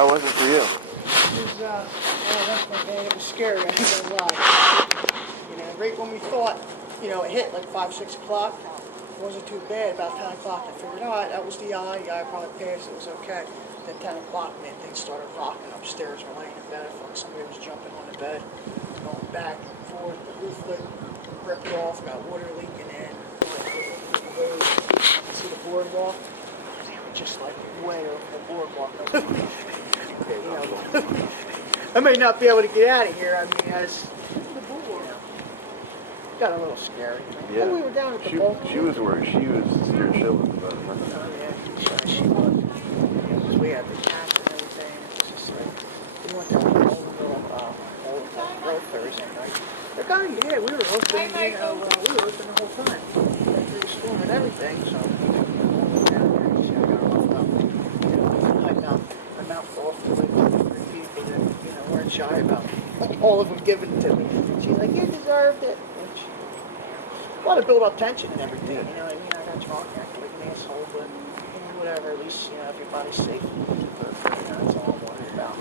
How was it for you? It was scary, I ain't gonna lie. You know, right when we thought, it hit like 5, 6 o'clock, it wasn't too bad. About 10 o'clock, I figured, all right, that was the eye probably passed, it was okay. Then 10 o'clock, man, things started rocking upstairs. We're laying in bed, I thought somebody was jumping on the bed, going back and forth, the roof lid ripped off, got water leaking in, I could see the boardwalk. They were just like way over the boardwalk. I may not be able to get out of here. I mean, as the boardwalk got a little scary. Yeah. Oh, we were down at the ball. She was worried. She was scared shitless about it. Oh yeah, she was. Because we had the cats and everything. It was just like we went to the old road Thursday night. They're going, yeah, we were open. We were open the whole time. Through the school and everything. So down there, she got roughed up. My mouth off to like 3 people that weren't shy about all of them giving it to me. She's like, you deserved it. Which, a lot of build-up tension and everything. You know what I mean? I got drunk, acted like an asshole, but whatever. At least everybody's safe. But, that's all I'm worried about.